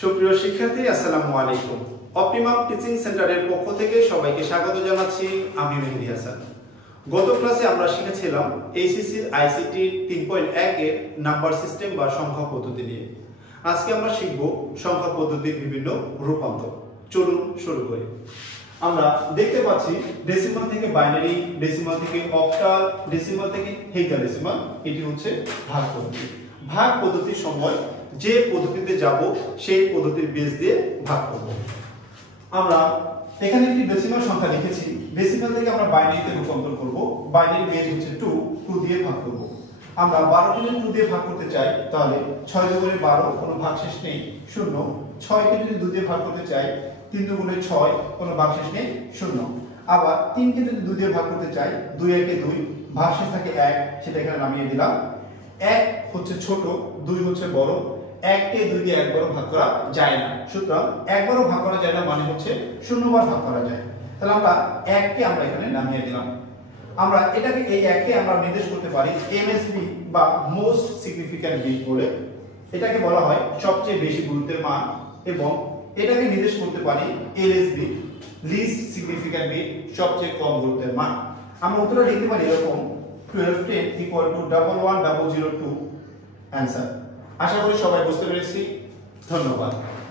সুপ্রিয় শিক্ষার্থী, আসসালামু আলাইকুম। অপটিমাম টিচিং সেন্টারের পক্ষ থেকে সবাইকে স্বাগত জানাচ্ছি। আমি মেহেদী হাসান। গত ক্লাসে আমরা শিখেছিলাম এইচএসসির আইসিটি 3.1 এর নাম্বার সিস্টেম বা সংখ্যা পদ্ধতি নিয়ে। আজকে আমরা শিখব সংখ্যা পদ্ধতির বিভিন্ন রূপান্তর। চলুন শুরু করি। আমরা দেখতে পাচ্ছি ডেসিমাল থেকে বাইনারি, ডেসিমাল থেকে অক্টাল, ডেসিমাল থেকে হেক্সাডেসিমাল। এটি হচ্ছে ভাগ পদ্ধতি। ভাগ পদ্ধতির সময় যে পদ্ধতিতে যাব সেই পদ্ধতির বেস দিয়ে ভাগ করব। আমরা এখানে একটি ডেসিমাল সংখ্যা লিখেছি। ডেসিমাল থেকে আমরা বাইনারিতে রূপান্তর করব। বাইনারি বেস হচ্ছে 2 দিয়ে ভাগ করব। আমরা 12 কে যদি 2 দিয়ে ভাগ করতে চাই তাহলে 6 × 12 কোনো ভাগশেষ নেই, 0। 6 কে যদি 2 দিয়ে ভাগ করতে চাই 3 × 6 কোনো ভাগশেষ নেই, 0। আবার 3 কে যদি 2 দিয়ে ভাগ করতে চাই 2 × 1 = 2, ভাগশেষ থাকে 1, সেটা এখানে নামিয়ে দিলাম। 1 হচ্ছে ছোট, 2 হচ্ছে বড়। 1 কে 2 দিয়ে একবারও ভাগ করা যায় না, সুতরাং একবারও ভাগ করা যায় না মানে হচ্ছে 0 বার ভাগ করা যায়। তাহলে আমরা 1 কে আমরা এখানে নামিয়ে দিলাম। আমরা এটাকে এই 1 কে আমরা নির্দেশ করতে পারি এমএসবি বা মোস্ট সিগনিফিক্যান্ট বিট বলে। এটাকে বলা হয় সবচেয়ে বেশি গুরুত্বের মান, এবং এটাকে নির্দেশ করতে পারি এলএসবি, লিস্ট সিগনিফিক্যান্ট বিট, সবচেয়ে কম গুরুত্বের মান। আমরা উত্তরটা লিখতে পারি এরকম 12 10 = 11002 অ্যানসার। আশা করি সবাই বুঝতে পেরেছি। ধন্যবাদ।